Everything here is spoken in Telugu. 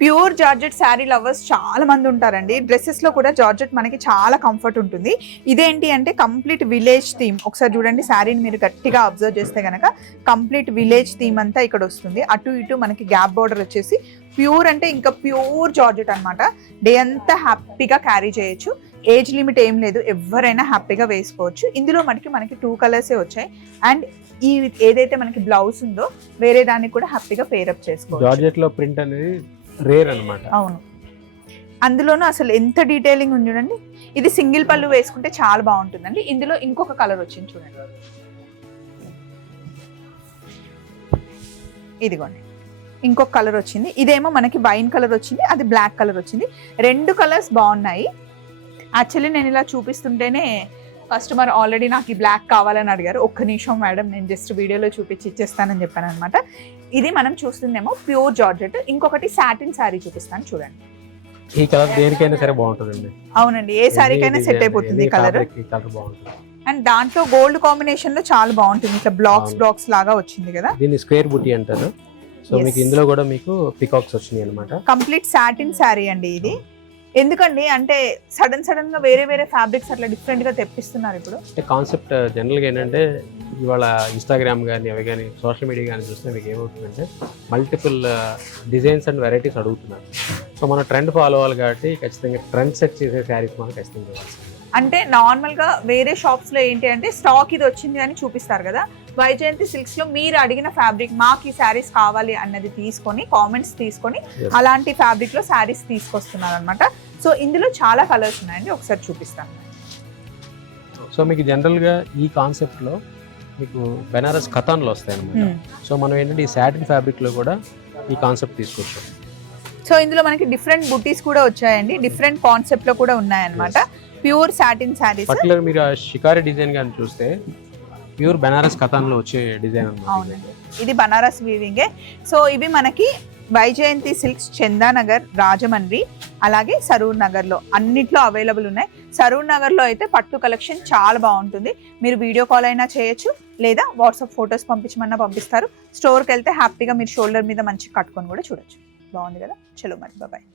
ప్యూర్ జార్జెట్ శారీ లవర్స్ చాలా మంది ఉంటారండి. డ్రెస్సెస్లో కూడా జార్జెట్ మనకి చాలా కంఫర్ట్ ఉంటుంది. ఇదేంటి అంటే కంప్లీట్ విలేజ్ థీమ్. ఒకసారి చూడండి శారీని మీరు గట్టిగా అబ్జర్వ్ చేస్తే కనుక కంప్లీట్ విలేజ్ థీమ్ అంతా ఇక్కడ వస్తుంది. అటు ఇటు మనకి గ్యాప్ బార్డర్ వచ్చేసి ప్యూర్ అంటే ఇంకా ప్యూర్ జార్జెట్ అనమాట. డే అంతా హ్యాపీగా క్యారీ చేయొచ్చు. ఏజ్ లిమిట్ ఏం లేదు, ఎవరైనా హ్యాపీగా వేసుకోవచ్చు. ఇందులో మనకి 2 కలర్సే వచ్చాయి. అండ్ ఈ ఏదైతే మనకి బ్లౌజ్ ఉందో వేరే దానికి కూడా హ్యాపీగా పేరప్ చేసుకోవచ్చు. జార్జెట్ లో ప్రింట్ అనేది రేర్ అన్నమాట. అవును, అందులోనూ అసలు ఎంత డీటెయిలింగ్ ఉంది చూడండి. ఇది సింగిల్ పళ్ళు వేసుకుంటే చాలా బాగుంటుందండి. ఇందులో ఇంకొక కలర్ వచ్చింది చూడండి, ఇదిగోండి ఇంకొక కలర్ వచ్చింది. ఇదేమో మనకి వైన్ కలర్ వచ్చింది, అది బ్లాక్ కలర్ వచ్చింది. 2 కలర్స్ బాగున్నాయి. యాక్చువల్లీ నేను ఇలా చూపిస్తుంటేనే కస్టమర్ ఆల్రెడీ నాకు ఈ బ్లాక్ కావాలని అడిగారు. ఒక్క నిమిషం మేడం, నేను జస్ట్ వీడియోలో చూపించి ఇచ్చేస్తానని చెప్పాను అనమాట. ఇది మనం చూస్తుందేమో ప్యూర్ జార్జెట్. ఇంకొకటి సాటిన్ శారీ చూపిస్తాను చూడండి. ఈ కలర్ దేనికైనా సరే బాగుంటుందండి. అవునండి, ఏ శారీకైనా సెట్ అయిపోతుంది ఈ కలర్. అండ్ దాంట్లో గోల్డ్ కాంబినేషన్ లో చాలా బాగుంటుంది. ఇట్లా బ్లాక్స్ లాగా వచ్చింది కదా, దీన్ని స్క్వేర్ బుటీ అంటారు. సో మీకు ఇందులో కూడా మీకు పికాక్స్ వచ్చినాయి అన్నమాట. కంప్లీట్ సాటిన్ శారీ అండి ఇది. ఎందుకండి అంటే సడన్ గా వేరే ఫ్యాబ్రిక్స్ అట్లా డిఫరెంట్ గా తెప్పిస్తున్నారు ఇప్పుడు. కాన్సెప్ట్ జనరల్ గా ఏంటంటే ఇవాళ ఇన్స్టాగ్రామ్ కానీ అవి కానీ సోషల్ మీడియా కానీ చూస్తే మీకు ఏమవుతుందంటే మల్టిపుల్ డిజైన్స్ అండ్ వెరైటీస్ అడుగుతున్నారు. సో మనం ట్రెండ్ ఫాలో అవ్వాలి కాబట్టి ఖచ్చితంగా ట్రెండ్ సెట్ చేసే శారీస్ మనం ఖచ్చితంగా కావాల్సింది. అంటే నార్మల్గా వేరే షాప్స్లో ఏంటి అంటే స్టాక్ ఇది వచ్చింది అని చూపిస్తారు కదా. వైజయంతి సిల్క్స్లో మీరు అడిగిన ఫ్యాబ్రిక్ మాకు ఈ శారీస్ కావాలి అన్నది తీసుకొని కామెంట్స్ తీసుకొని అలాంటి ఫ్యాబ్రిక్లో శారీస్ తీసుకొస్తున్నారు అనమాట. సో ఇందులో చాలా కలర్స్ ఉన్నాయండి, ఒకసారి చూపిస్తాను. సో మీకు జనరల్గా ఈ కాన్సెప్ట్లో మీకు బెనారస్ కథాన్లు వస్తాయి అనమాట. సో మనం ఏంటంటే ఈ సాటిన్ ఫ్యాబ్రిక్లో కూడా ఈ కాన్సెప్ట్ తీసుకొచ్చాం. సో ఇందులో మనకి డిఫరెంట్ బుటీస్ కూడా వచ్చాయండి, డిఫరెంట్ కాన్సెప్ట్లో కూడా ఉన్నాయన్నమాట. Pure satin saris. పర్టికులర్ మీరు ఆ షికారి డిజైన్ కానీ చూస్తే ప్యూర్ బెనారస్ కథాన్లో వచ్చే డిజైన్ అన్నమాట. అవునండి, ఇది బనారస్ వీవింగే. సో ఇవి మనకి వైజయంతి సిల్క్స్, చందానగర్, రాజమండ్రి, అలాగే సరూర్ నగర్లో అన్నిట్లో అవైలబుల్ ఉన్నాయి. సరూర్ నగర్లో అయితే పట్టు కలెక్షన్ చాలా బాగుంటుంది. మీరు వీడియో కాల్ అయినా చేయొచ్చు, లేదా వాట్సాప్ ఫొటోస్ పంపించమన్నా పంపిస్తారు. స్టోర్కి వెళ్తే హ్యాపీగా మీరు షోల్డర్ మీద మంచిగా కట్టుకొని కూడా చూడొచ్చు. బాగుంది కదా. చలో మరి, బాయ్.